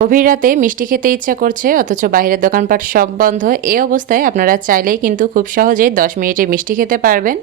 গভীর রাতে মিষ্টি খেতে ইচ্ছা করছে, অথচ বাইরের দোকানপাট সব বন্ধ। এ অবস্থায় আপনারা চাইলেই কিন্তু খুব সহজেই দশ মিনিটে মিষ্টি খেতে পারবেন।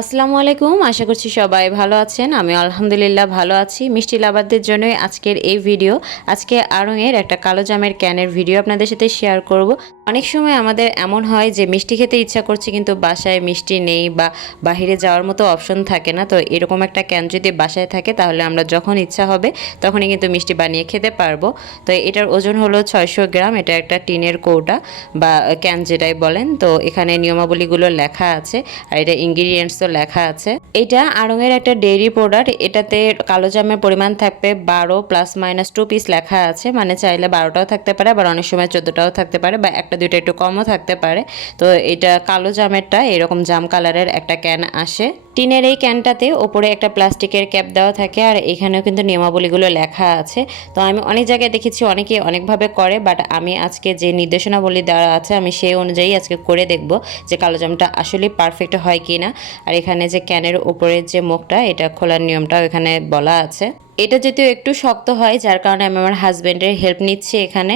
আসসালামু আলাইকুম, আশা করছি সবাই ভালো আছেন। আমি আলহামদুলিল্লাহ ভালো আছি। মিষ্টি লাভারদের জন্যই আজকের এই ভিডিও। আজকে আড়ংয়ের একটা কালো জামের ক্যানের ভিডিও আপনাদের সাথে শেয়ার করব। অনেক সময় আমাদের এমন হয় যে মিষ্টি খেতে ইচ্ছা করছে কিন্তু বাসায় মিষ্টি নেই বা বাহিরে যাওয়ার মতো অপশন থাকে না। তো এরকম একটা ক্যান যদি বাসায় থাকে তাহলে আমরা যখন ইচ্ছা হবে তখনই কিন্তু মিষ্টি বানিয়ে খেতে পারব। তো এটার ওজন হলো ছয়শো গ্রাম, এটা একটা টিনের কৌটা বা ক্যান যেটাই বলেন। তো এখানে নিয়মাবলীগুলো লেখা আছে আর এটা ইনগ্রিডিয়েন্টস তো লেখা আছে। এটা আড়ংয়ের একটা ডেইরি প্রোডাক্ট এটাতে কালো জামের পরিমাণ থাকবে বারো প্লাস মাইনাস টু পিস লেখা আছে। মানে চাইলে বারোটাও থাকতে পারে, আবার অনেক সময় চোদ্দোটাও থাকতে পারে বা একটা দুইটা একটু কমও থাকতে পারে। তো এটা কালো জামেরটা, এরকম জাম কালারের একটা ক্যান আসে। টিনের এই ক্যানটাতে ওপরে একটা প্লাস্টিকের ক্যাপ দেওয়া থাকে আর এখানেও কিন্তু নিয়মাবলীগুলো লেখা আছে। তো আমি অনেক জায়গায় দেখেছি অনেকে অনেকভাবে করে, বাট আমি আজকে যে নির্দেশনাবলী দেওয়া আছে, আমি সেই অনুযায়ী আজকে করে দেখব যে কালো জামটা আসলে পারফেক্ট হয় কি না আর এখানে যে ক্যানের উপরের যে মুখটা, এটা খোলার নিয়মটাও এখানে বলা আছে। এটা যদিও একটু শক্ত হয়, যার কারণে আমি আমার হাজব্যান্ডের হেল্প নিচ্ছি এখানে।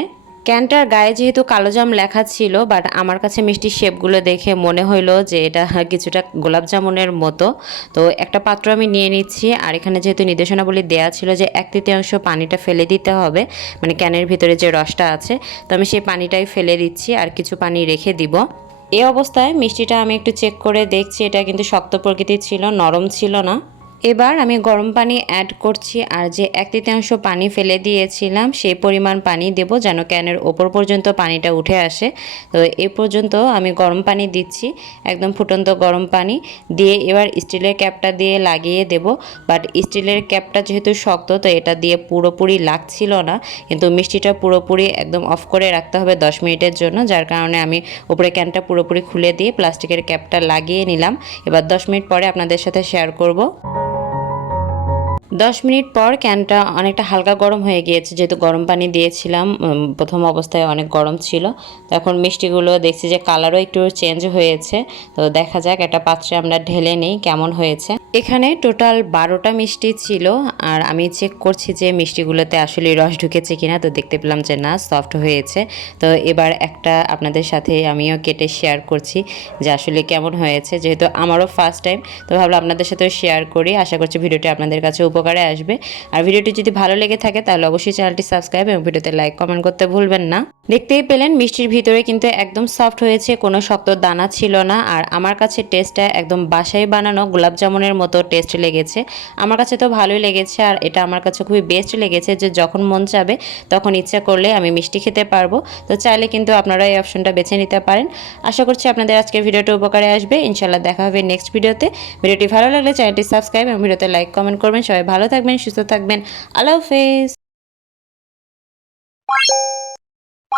ক্যানটার গায়ে যেহেতু কালো জাম লেখা ছিল বাট আমার কাছে মিষ্টির শেপগুলো দেখে মনে হইল যে এটা কিছুটা গোলাপ জামুনের মতো। তো একটা পাত্র আমি নিয়ে নিচ্ছি, আর এখানে যেহেতু নির্দেশনাবলী দেওয়া ছিল যে এক তৃতীয়াংশ পানিটা ফেলে দিতে হবে মানে ক্যানের ভিতরে যে রসটা আছে, তো আমি সেই পানিটাই ফেলে দিচ্ছি আর কিছু পানি রেখে দিব। এই অবস্থায় মিষ্টিটা আমি একটু চেক করে দেখছি, এটা কিন্তু শক্ত প্রকৃতির ছিল, নরম ছিল না। এবার আমি গরম পানি অ্যাড করছি আর যে এক তৃতীয়াংশ পানি ফেলে দিয়েছিলাম, সেই পরিমাণ পানি দেব যেন ক্যানের ওপর পর্যন্ত পানিটা উঠে আসে। তো এ পর্যন্ত আমি গরম পানি দিচ্ছি, একদম ফুটন্ত গরম পানি দিয়ে এবার স্টিলের ক্যাপটা দিয়ে লাগিয়ে দেব। বাট স্টিলের ক্যাপটা যেহেতু শক্ত, তো এটা দিয়ে পুরোপুরি লাগছিল না। কিন্তু মিষ্টিটা পুরোপুরি একদম অফ করে রাখতে হবে দশ মিনিটের জন্য, যার কারণে আমি উপরে ক্যানটা পুরোপুরি খুলে দিয়ে প্লাস্টিকের ক্যাপটা লাগিয়ে নিলাম। এবার দশ মিনিট পরে আপনাদের সাথে শেয়ার করব। দশ মিনিট পর ক্যানটা অনেকটা হালকা গরম হয়ে গিয়েছে, যেহেতু গরম পানি দিয়েছিলাম প্রথম অবস্থায় অনেক গরম ছিল। তো এখন মিষ্টিগুলো দেখছি যে কালারও একটু চেঞ্জ হয়েছে। তো দেখা যাক, একটা পাত্রে আমরা ঢেলে নিই, কেমন হয়েছে। এখানে টোটাল বারোটা মিষ্টি ছিল, আর আমি চেক করছি যে মিষ্টিগুলোতে আসলে রস ঢুকেছে কিনা, তো দেখতে পেলাম যে না সফট হয়েছে। তো এবার একটা আপনাদের সাথে আমিও কেটে শেয়ার করছি যে আসলে কেমন হয়েছে, যেহেতু আমারও ফার্স্ট টাইম তো ভাবলাম আপনাদের সাথেও শেয়ার করি। আশা করছি ভিডিওটি আপনাদের কাছে উপকারে আসবে। আর ভিডিওটি যদি ভালো লেগে থাকে, তাহলে অবশ্যই চ্যানেলটি সাবস্ক্রাইব এবং ভিডিওতে লাইক কমেন্ট করতে ভুলবেন না। দেখতেই পেলেন মিষ্টির ভিতরে কিন্তু একদম সফট হয়েছে, কোনো শক্ত দানা ছিল না। আর আমার কাছে টেস্টটা একদম বাসায় বানানো গোলাপ জামুনের মতো টেস্ট লেগেছে। আমার কাছে তো ভালোই লেগেছে আর এটা আমার কাছে খুবই বেস্ট লেগেছে যে যখন মন চাবে তখন ইচ্ছা করলে আমি মিষ্টি খেতে পারব। তো চাইলে কিন্তু আপনারা এই অপশনটা বেছে নিতে পারেন। আশা করছি আপনাদের আজকের ভিডিওটা উপকারে আসবে। ইনশাল্লাহ দেখা হবে নেক্সট ভিডিওতে। ভিডিওটি ভালো লাগলে চ্যানেলটি সাবস্ক্রাইব এবং ভিডিওতে লাইক কমেন্ট করবেন। সবাই ভালো থাকবেন, সুস্থ থাকবেন। আল্লাহ হাফেজ।